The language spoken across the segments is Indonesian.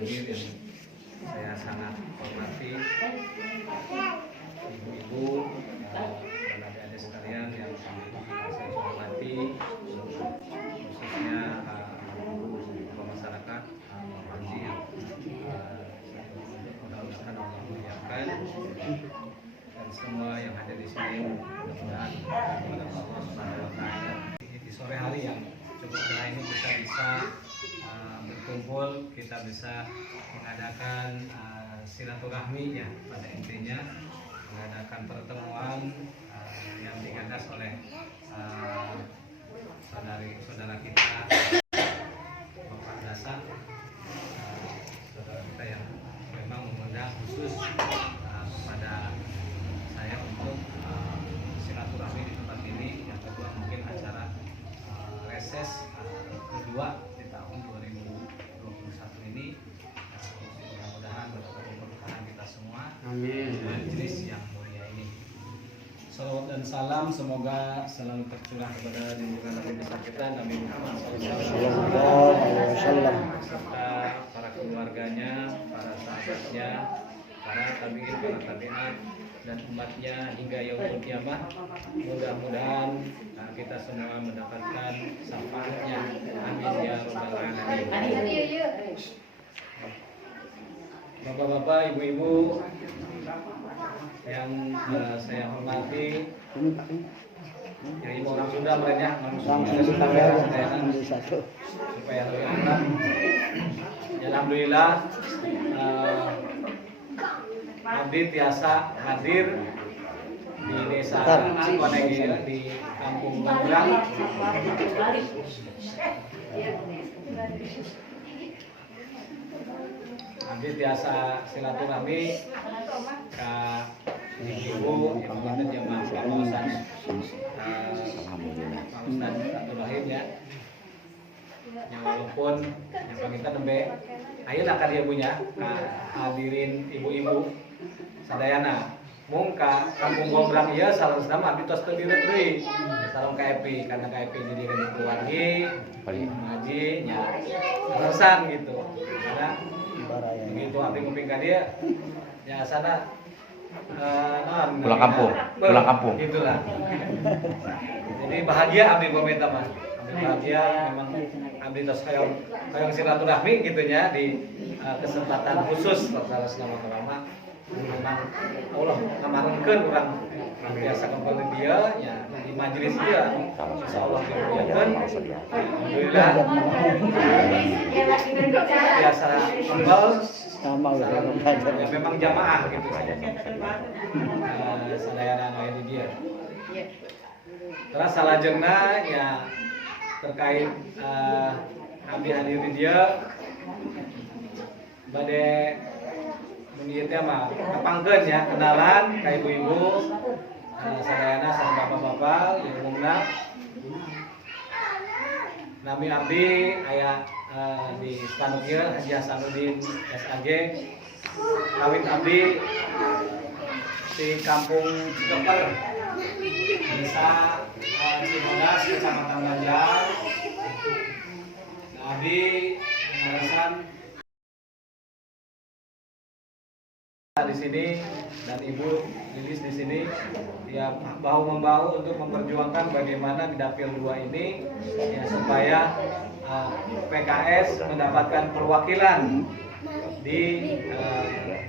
hadir yang saya sangat hormati, ibu-ibu dan adik-adik sekalian yang saya hormati, khususnya ibu masyarakat haji yang mudah-mudahan Allah muliakan, dan semua yang hadir di sini mudah-mudahan kepada Allah Subhanahu wa taala. Di sore hari yang cukup cerah ini kita bisa berkumpul, kita bisa mengadakan silaturahmi ya, pada intinya mengadakan pertemuan yang digagas oleh saudara kita Bapak Dasa, saudara kita yang memang mengundang khusus kepada saya untuk silaturahmi di tempat ini. Yang kedua mungkin acara reses kedua di tahun 2021 ini, mudah-mudahan berkeberkahan kita semua. Amin. Majelis yang mulia ini. Salawat dan salam semoga selalu tercurah kepada junjungan Nabi besar kita Nabi Muhammad SAW, serta para keluarganya, para sahabatnya, para tabi'in, para tabi'at, dan umatnya hingga yaumul kiamah. Mudah-mudahan kita semua mendapatkan syafaatnya. Amin ya rabbal alamin. Bapak-bapak, ibu-ibu yang saya hormati, ya ibu orang Sunda mereka supaya lebih akrab. Alhamdulillah, abdi tiasa hadir di desa Cikonegi di Kampung Banggrang. Abdi tiasa silaturahmi ke ibu dan jemaah kawasan Pak Ustadz Abdul Rahim ya. Yang walaupun yang kita nembe ayeuna ka dieu punya hadirin ibu-ibu sadayana mung ka Kampung Gombrang ieu salerosna mah abdi tos teu direk deui sareng KFP, karena KFP jadi keluargi ngaji nya terusan gitu. Karena begitu abdi kuping ka dieu nya sana pulang kampung gitulah. Jadi bahagia abdi komenta mah. Bahagia memang abdi tos hayang silaturahmi gitunya di kesempatan khusus selama lama. Memang Allah ngamarengkeun urang biasa kembali dia ya di majelis dia insyaallah dimuliakeun. Alhamdulillah biasa kembal ya, memang jamaah gitu saja. Sadayana anu dia. Terus salajengna ya terkait abdi hadir di dia bade mengieu teh mah kapangkeun ya kenalan ka ibu-ibu sadayana sareng bapak-bapak yang umumna nami abdi aya di spanduk ieu Haji Hasanuddin SAG, kawin abdi di Kampung Cikeper Desa Cibodas Kecamatan Banjar. Abdi ngarasan di sini dan Ibu Lilis di sini ya bahu membahu untuk memperjuangkan bagaimana di Dapil 2 ini ya supaya PKS mendapatkan perwakilan di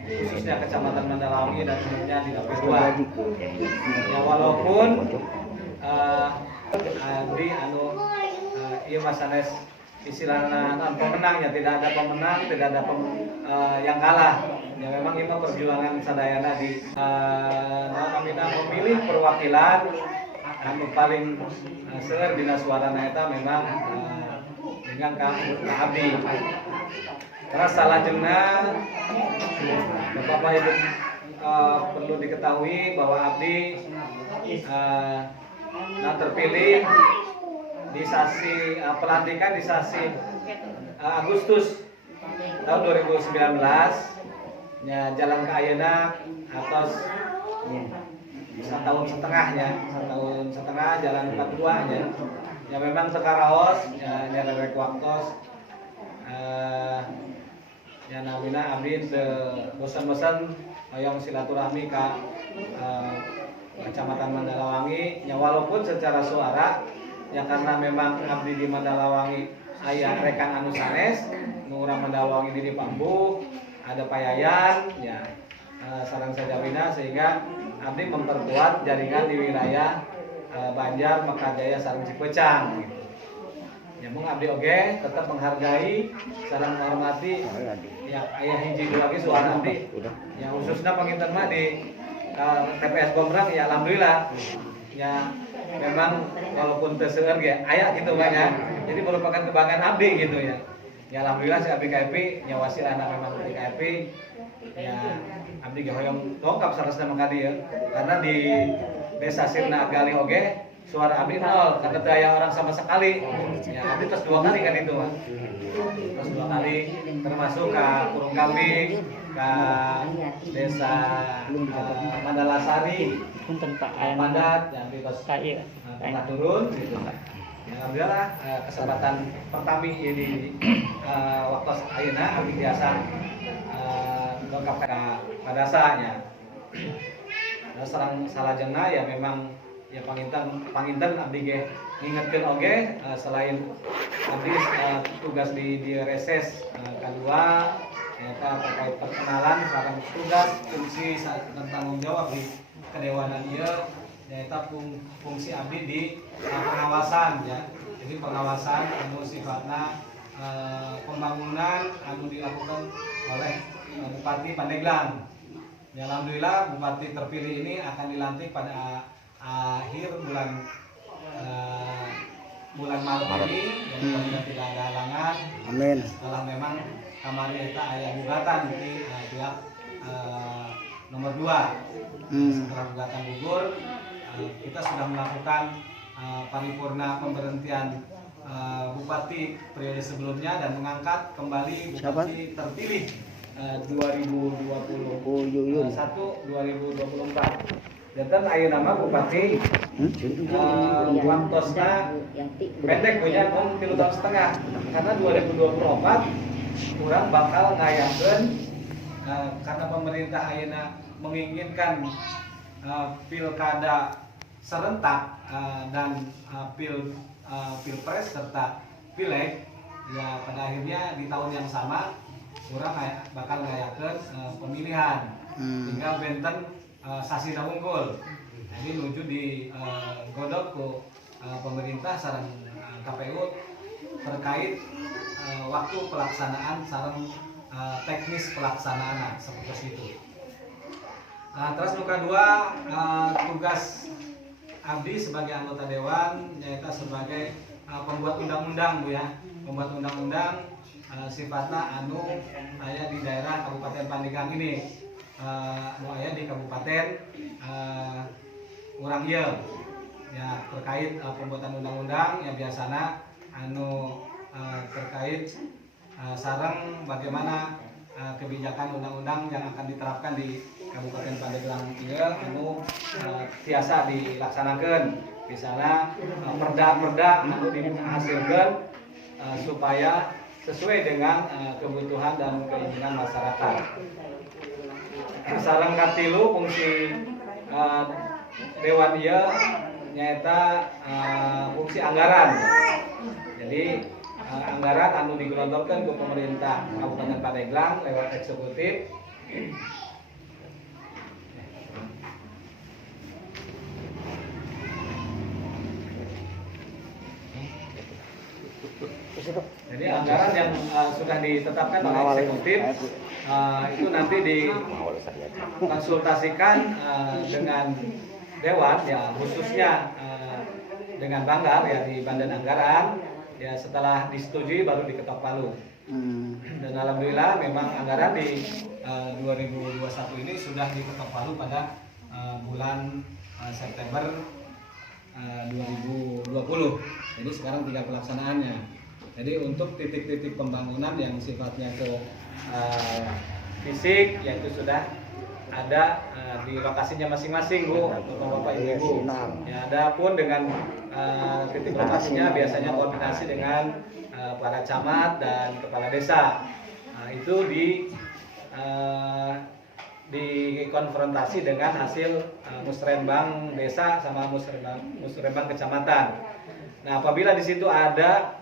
khususnya Kecamatan Mandalawangi dan umumnya di Dapil 2. Ya walaupun di ieu masanes istilahnya pemenang ya, tidak ada pemenang, tidak ada yang kalah. Ya memang itu perjuangan sadayana di kita memilih perwakilan anu paling seueur dina suarana eta memang dengan ka abdi. Terus salajengna Bapak Ibu perlu diketahui bahwa abdi terpilih di sasi pelantikan di sasi Agustus tahun 2019 ya, jalan ke ayeuna atas 1,5 tahun jalan 42 nya ya memang sekaraos ya rek waktos Ya namina abdi bosan-bosan hoyong silaturahmi ka Kecamatan Mandalawangi. Ya walaupun secara suara ya karena memang abdi di Mandalawangi aya rekan anu sanes, nu urang Mandalawangi di Pambu, ada Payayan, ya sareng sajawina sehingga abdi memperkuat jaringan di wilayah Banjar, Mekarjaya, sareng Cipecang gitu. Ya mung abdi oge tetap menghargai sareng menghormati ya aya hiji dua ge suara abdi. Ya khususnya panginten mah di TPS Gombrang ya alhamdulillah. Ya memang walaupun teu seueur ge aya gitu banyak. Jadi merupakan kebanggaan abdi gitu ya. Ya alhamdulillah si abdi KFP nya wasilana memang abdi KFP. Ya abdi ge hoyong dongkap saresna mangkadi ya. Karena di Desa Sirna Gali oge suara abdi nol karena teu aya orang sama sekali. Ya abdi terus 2 kali kan itu mah. Terus 2 kali termasuk ke Kurung Kambing, ke Desa Mandalasari, Padat yang bebas pernah turun gitu. Ya alhamdulillah kesempatan pertama di waktu ayeuna abdi biasa dongkap ka padasanya. Nah, sareng salajengna ya memang ya panginten abdi ge ngingetkeun oge selain abdi tugas di reses kedua eta terkait perkenalan sareng tugas fungsi dan tanggung jawab di kedewanan ieu nyaeta fungsi abdi di pengawasan ya. Jadi pengawasan anu sifatna pembangunan anu dilakukan oleh Bupati Pandeglang. Ya alhamdulillah Bupati terpilih ini akan dilantik pada akhir bulan Maret ini dan tidak ada halangan. Amin. Setelah memang kamari eta aya gugatan di pihak nomor 2. Setelah gugatan gugur, kita sudah melakukan paripurna pemberhentian bupati periode sebelumnya dan mengangkat kembali bupati terpilih 2021 2024. Jantan ayeuna nama bupati waktosna pendek punya 3 tahun setengah karena 2024 kurang bakal ngayakeun karena pemerintah ayeuna menginginkan pilkada serentak dan pilpres serta pileg ya pada akhirnya di tahun yang sama kurang bakal ngayakeun pemilihan tinggal benten sasina unggul. Jadi nuju di godok ku pemerintah sareng KPU terkait waktu pelaksanaan sareng teknis pelaksanaan seperti itu. Terus nu kadua tugas abdi sebagai anggota dewan yaitu sebagai pembuat undang-undang Bu ya. Pembuat undang-undang sifatnya anu aya di daerah Kabupaten Pandeglang ini. Aya di kabupaten urang ieu ya terkait pembuatan undang-undang ya biasana anu terkait sareng bagaimana kebijakan undang-undang yang akan diterapkan di Kabupaten Pandeglang ieu anu tiasa dilaksanakeun misalnya perda-perda anu dihasilkeun supaya sesuai dengan kebutuhan dan keinginan masyarakat. Sareng katilu fungsi dewan ieu nyaeta fungsi anggaran. Jadi anggaran anu digelontorkeun ke pemerintah Kabupaten Pandeglang lewat eksekutif. Jadi anggaran yang sudah ditetapkan oleh eksekutif itu nanti dikonsultasikan dengan dewan ya khususnya dengan Banggar ya di Badan Anggaran ya setelah disetujui baru diketok palu. Dan alhamdulillah memang anggaran di 2021 ini sudah diketok palu pada bulan September 2020. Jadi sekarang tinggal pelaksanaannya. Jadi untuk titik-titik pembangunan yang sifatnya ke fisik yaitu sudah ada di lokasinya masing-masing Bu, Bapak Ibu. Ya, ada pun dengan titik lokasinya biasanya koordinasi dengan para camat dan kepala desa. itu dikonfrontasi dengan hasil musrenbang desa sama musrenbang kecamatan. Nah, apabila di situ ada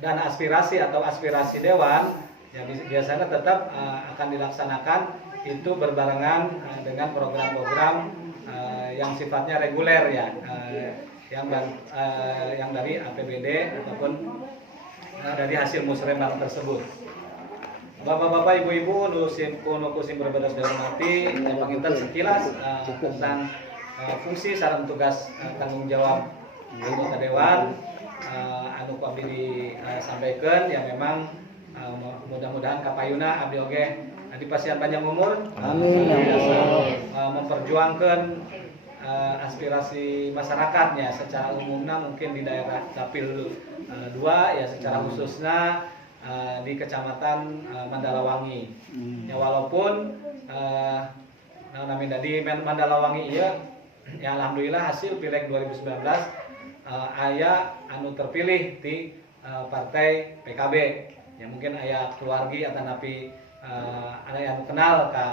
dan aspirasi atau aspirasi dewan, ya biasanya tetap akan dilaksanakan itu berbarengan dengan program-program yang sifatnya reguler ya, yang dari APBD ataupun dari hasil musrenbang tersebut. Bapak-bapak, ibu-ibu, kusim berbadas dihormati, yang panginten sekilas tentang fungsi sareng tugas tanggung jawab anggota dewan anu ku abdi disampaikan yang memang mudah-mudahan kapayuna abdi oge dipasihan panjang umur, amin, memperjuangkan aspirasi masyarakatnya secara umumnya mungkin di daerah Dapil 2 ya secara khususnya di Kecamatan Mandalawangi. Ya walaupun di Mandalawangi ya alhamdulillah hasil Pileg 2019 aya anu terpilih di partai PKB. Ya mungkin aya keluargi atau napi ada yang kenal ke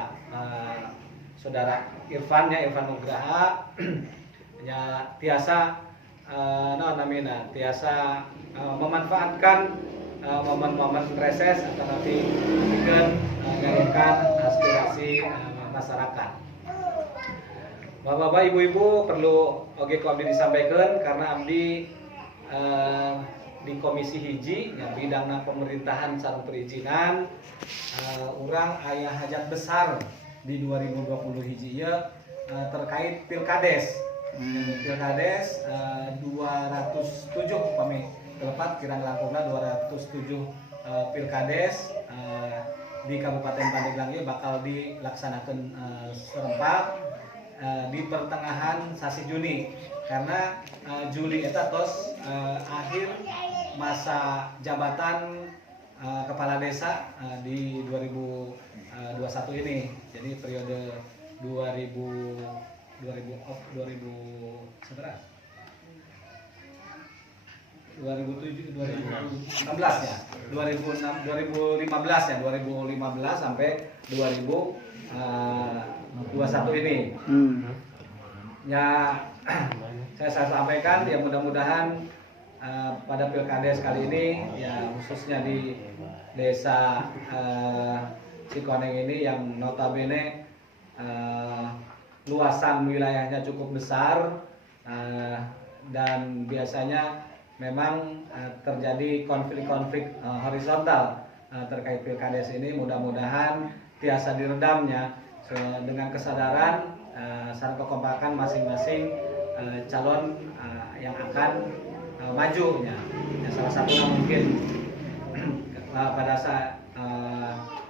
saudara Irfan ya, Irfan Nugraha ya tiasa tiasa memanfaatkan momen-momen reses atau nanti mengairkan aspirasi masyarakat. Bapak-bapak, ibu-ibu perlu oge ku abdi disampaikan karena abdi di komisi hiji yang bidangna pemerintahan sareng perizinan urang aya hajat besar di 2020 hiji ya terkait Pilkades. Pilkades 207 upami tepat kira langkungna 207 Pilkades di Kabupaten Pandeglang ieu bakal dilaksanakan serempak di pertengahan sasi Juni karena Juli eta tos akhir masa jabatan kepala desa di 2021 ini. Jadi periode 2015 ya 2015 sampai 2021 ini. Ya saya sampaikan ya mudah-mudahan pada Pilkades kali ini ya khususnya di desa Cikoneng ini yang notabene luasan wilayahnya cukup besar dan biasanya memang terjadi konflik-konflik horizontal terkait Pilkades ini. Mudah-mudahan tiasa diredamnya dengan kesadaran sareng kekompakan masing-masing calon yang akan majunya. Ya, salah satunya mungkin pada saat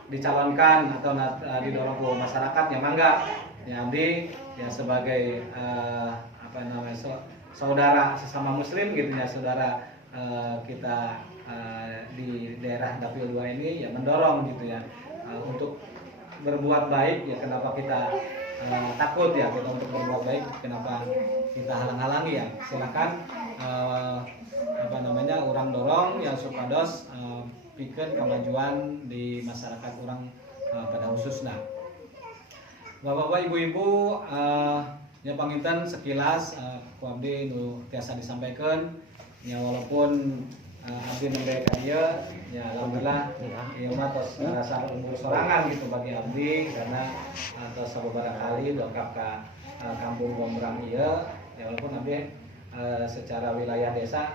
dicalonkan atau didorong ke masyarakat ya mangga ya abdi ya sebagai saudara sesama muslim gitu ya, saudara kita di daerah Dapil 2 ini ya mendorong gitu ya untuk berbuat baik ya, kenapa kita takut ya kita untuk berbuat baik, kenapa kita halang-halangi ya, silakan orang dorong yang supados bikin kemajuan di masyarakat orang pada khususnya. Bapak-bapak, ibu-ibu, ya panginten sekilas ku abdi nu tiasa disampaikan ya walaupun abdi nembe ka dieu ya alhamdulillah ieu mah tos rasa umur sorangan gitu bagi abdi karena tos sababaraha kali dongkap ka kampung Gombrang ieu ya walaupun abdi secara wilayah desa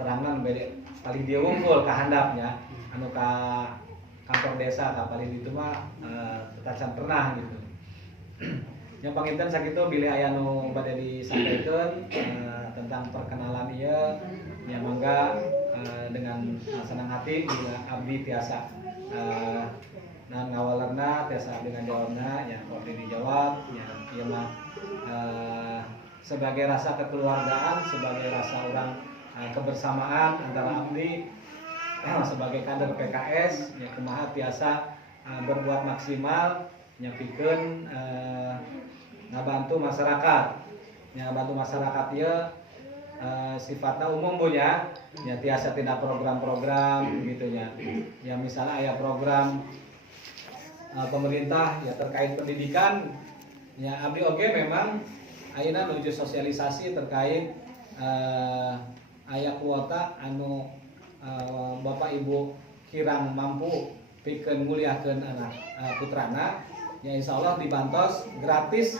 terangan bede paling dia unggul ka handapnya anu ka kantor desa ka paling itu mah tetacan pernah gitu. Yang panginten sakitu bilih aya nu bade disampaikan tentang perkenalan ieu ya mangga dengan senang hati juga abdi tiasa ngawalerna tiasa dengan jawabna ya kalau dijawab ya ieu mah sebagai rasa kekeluargaan, sebagai rasa orang kebersamaan antara abdi sebagai kader PKS ya kumaha tiasa berbuat maksimal nyapikeun ngabantu masyarakat. Ya bantu masyarakat ieu sifatnya umum Bu ya tiasa tidak program-program gitu ya. Ya misalnya aya program pemerintah ya terkait pendidikan ya abdi oge memang ayeuna nuju sosialisasi terkait aya kuota anu Bapak Ibu kirang mampu pikeun nguliahkeun anak putrana ya insyaallah dibantos gratis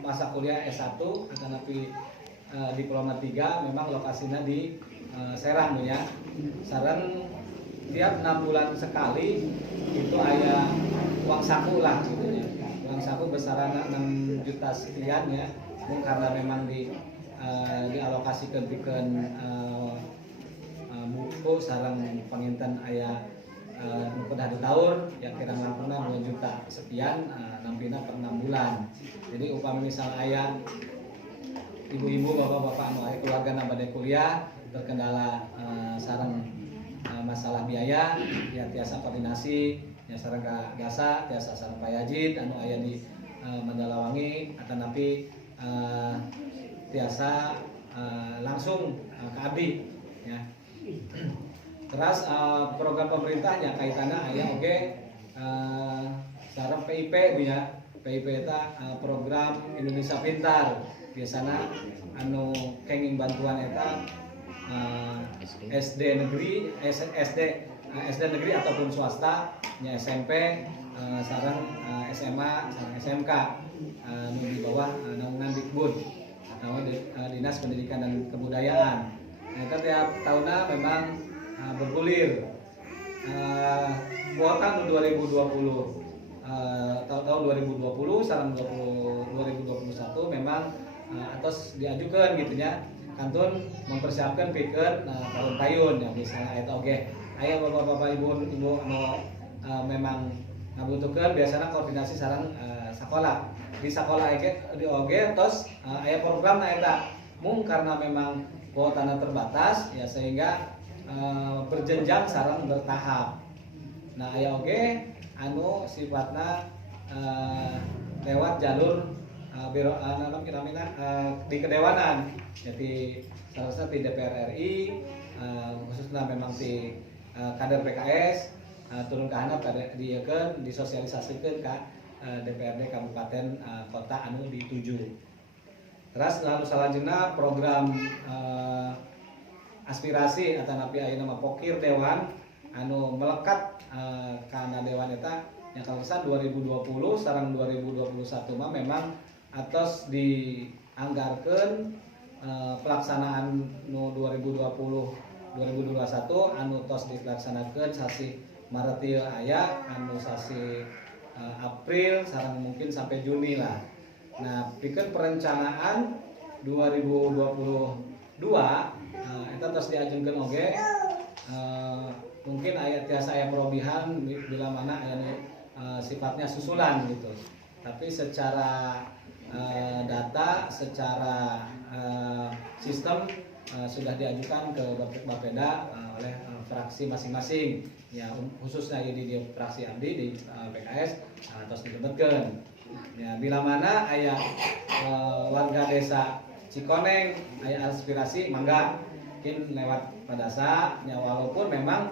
masa kuliah S1 atanapi diploma 3 memang lokasinya di Serang ya. Sareng tiap 6 bulan sekali itu aya uang saku lah gitu ya. Uang saku besaran 6 juta sekian ya. Karena memang dialokasikan pikeun buku sareng panginten aya nu kudu taur ya kirang langkungna 2 juta sekian nampina per 6 bulan. Jadi upami misal aya ibu-ibu bapak-bapak anu aya keluarga bade kuliah terkendala sareng masalah biaya ya tiasa koordinasi ya sareng Gasa tiasa sareng Pak Yajid anu aya di Mandalawangi atanapi tiasa langsung ke abdi ya. Terus program pemerintahnya kaitannya aya oge sareng PIP Bu ya. PIP eta program Indonesia Pintar. Biasana anu kenging bantuan eta SD negeri negeri ataupun swasta nya SMP sareng SMA sareng SMK anu di bawah naungan Dikbud atau Dinas Pendidikan dan Kebudayaan. Nah, itu tiap tahunnya memang bergulir kuota 2020 tahun 2020 sareng 2021 memang atas diajukan gitu ya kantun mempersiapkan pikeun tahun-tahun ya misalnya eta oge aya bapak-bapak ibu anu memang ngabutuhkeun biasanya koordinasi sareng sekolah di sekolah oge tos aya program eta mung karena memang kuotana terbatas ya sehingga berjenjang sareng bertahap. Nah aya oge anu sifatna lewat jalur biro di kedewanan jadi salah di DPR RI khususnya memang di kader PKS turun ke handap disosialisasikan ke DPRD Kabupaten Kota anu dituju. Terus lalu selanjutnya program aspirasi atau napi ayeuna mah pokir dewan anu melekat karena dewan eta yang kalsan 2020 sareng 2021 mah memang atos dianggarkeun pelaksanaan nu 2020 2021 anu tos dilaksanakeun sasi Maret ieu aya anu sasi April sareng mungkin sampai Juni lah. Nah, pikeun perencanaan 2022 eta tos diajukeun oge mungkin aya tiasa aya perobihan bila mana aya sifatnya susulan gitu. Tapi secara data, secara sistem sudah diajukan ke Bapeda oleh fraksi masing-masing. Ya khususnya di fraksi abdi di PKS terus ditebetkeun. Ya bila mana aya warga desa Cikoneng aya aspirasi mangga mungkin lewat padasa ya walaupun memang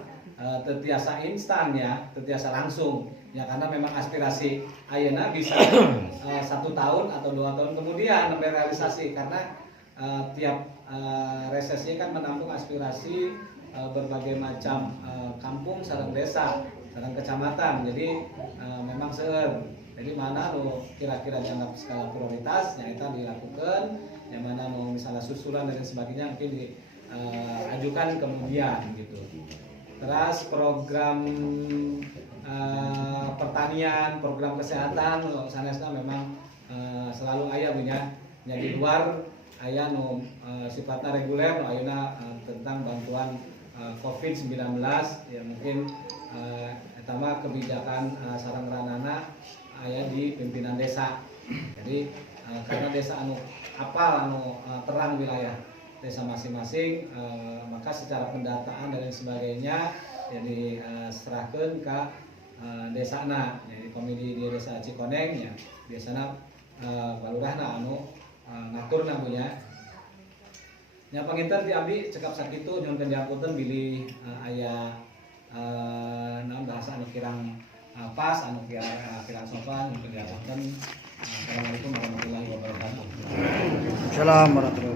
tetiasa instan ya, tetiasa langsung ya karena memang aspirasi ayeuna bisa 1 tahun atau 2 tahun kemudian sampai realisasi karena tiap resesi kan menampung aspirasi berbagai macam kampung sareng desa, sareng kecamatan. Jadi memang seueur. Jadi mana lo kira-kira dianggap skala prioritas yang itu dilakukan, yang mana mau misalnya susulan dan sebagainya mungkin diajukan kemudian gitu. Terus program pertanian, program kesehatan sanesna memang selalu aya punya. Jadi luar aya nu sifatnya reguler, ayeuna tentang bantuan COVID-19 ya mungkin eta mah kebijakan sareng ranana aya di pimpinan desa. Jadi karena desa anu apal anu terang wilayah desa masing-masing maka secara pendataan dan sebagainya jadi serahkeun ka desana. Jadi komedi di desa Cikoneng ya biasana balurahna anu ngaturna punya. Nya panginten ti abdi cekap sakitu nyuwun panjapunten bilih aya naon bahasa anu kirang pas anu kirang sopan nyuwun panjapunten. Assalamualaikum warahmatullahi wabarakatuh. Assalamualaikum warahmatullahi wabarakatuh.